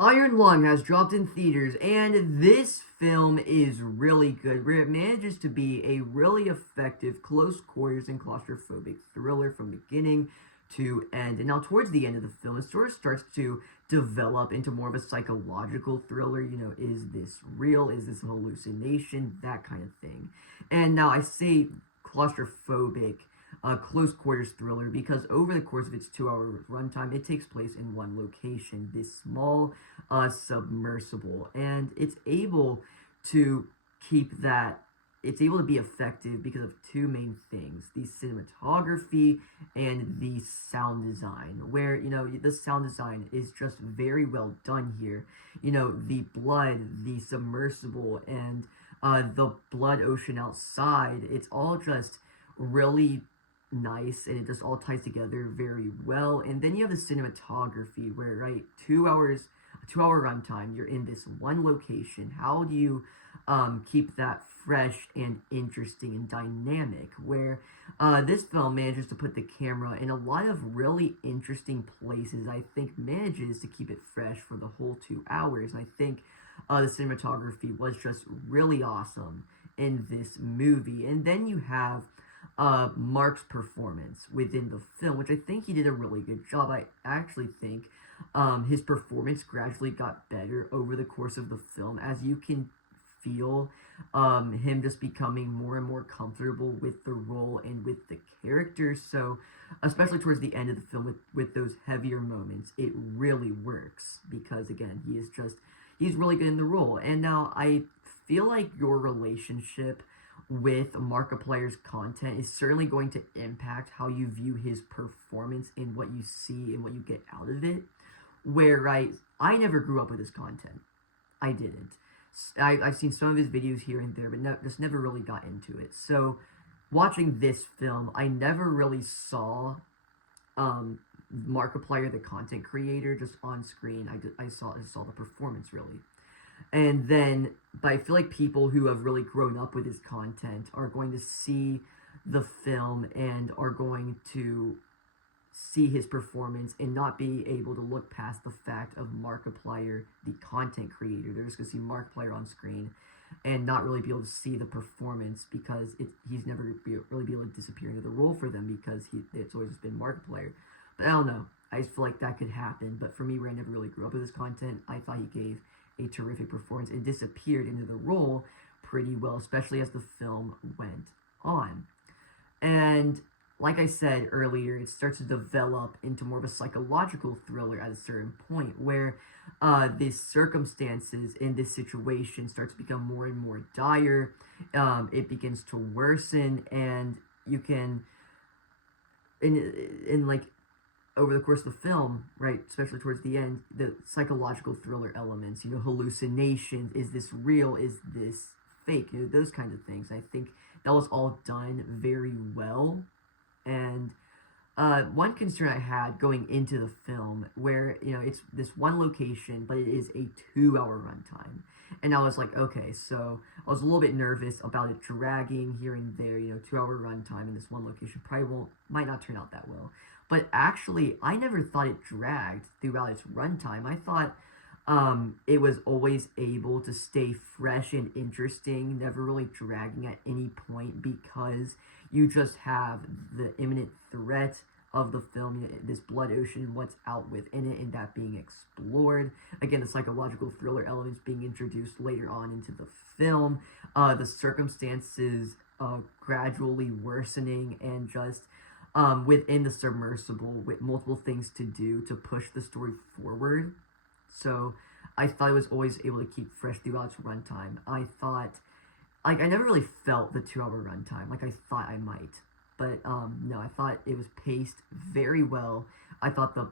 Iron Lung has dropped in theaters, and this film is really good, where it manages to be a really effective close quarters and claustrophobic thriller from beginning to end. And now, towards the end of the film, it sort of starts to develop into more of a psychological thriller. You know, is this real? Is this a hallucination? That kind of thing. And now, I say claustrophobic close quarters thriller because over the course of its 2 hour runtime, it takes place in one location, this small submersible, and it's able to keep that. It's able to be effective because of two main things: the cinematography and the sound design. Where the sound design is just very well done here. The blood, the submersible, and the blood ocean outside. It's all just really nice, and it just all ties together very well. And then you have the cinematography where, right, 2 hours, a 2 hour runtime, you're in this one location. How do you keep that fresh and interesting and dynamic? Where this film manages to put the camera in a lot of really interesting places. I think manages to keep it fresh for the whole 2 hours. I think the cinematography was just really awesome in this movie. And then you have Mark's performance within the film, which I think he did a really good job. I actually think his performance gradually got better over the course of the film, as you can feel him just becoming more and more comfortable with the role and with the characters. So, especially towards the end of the film, with those heavier moments, it really works because, again, he's really good in the role. And now I feel like your relationship with Markiplier's content is certainly going to impact how you view his performance and what you see and what you get out of it. Where I never grew up with his content. I didn't. I've seen some of his videos here and there, but just never really got into it. So, watching this film, I never really saw Markiplier, the content creator, just on screen. I saw the performance, really. And then, but I feel like people who have really grown up with his content are going to see the film and are going to see his performance and not be able to look past the fact of Markiplier, the content creator. They're just going to see Markiplier on screen and not really be able to see the performance because he's never really be able to disappear into the role for them because it's always just been Markiplier. But I don't know. I just feel like that could happen. But for me, where I never really grew up with his content, I thought he gave a terrific performance and disappeared into the role pretty well, especially as the film went on. And like I said earlier, it starts to develop into more of a psychological thriller at a certain point where the circumstances in this situation starts to become more and more dire. It begins to worsen, and you can, in like, over the course of the film, right, especially towards the end, the psychological thriller elements, hallucinations, is this real, is this fake, those kind of things. I think that was all done very well. And one concern I had going into the film, where, it's this one location, but it is a 2 hour runtime. And I was like, okay, so I was a little bit nervous about it dragging here and there, 2 hour runtime in this one location might not turn out that well. But actually, I never thought it dragged throughout its runtime. I thought it was always able to stay fresh and interesting, never really dragging at any point because you just have the imminent threat of the film, this blood ocean, what's out within it, and that being explored. Again, the psychological thriller elements being introduced later on into the film, the circumstances gradually worsening, and just within the submersible with multiple things to do to push the story forward. So I thought it was always able to keep fresh throughout its runtime. I thought, I never really felt the 2 hour runtime like I thought I might. But no, I thought it was paced very well. I thought the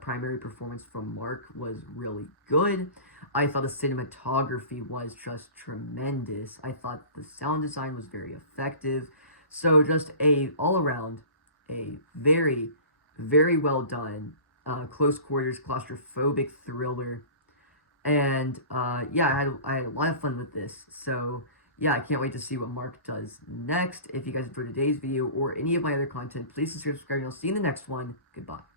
primary performance from Mark was really good. I thought the cinematography was just tremendous. I thought the sound design was very effective. So just all around, a very, very well done close quarters claustrophobic thriller. And yeah, I had a lot of fun with this. So yeah, I can't wait to see what Mark does next. If you guys enjoyed today's video or any of my other content, please subscribe and I'll see you in the next one. Goodbye.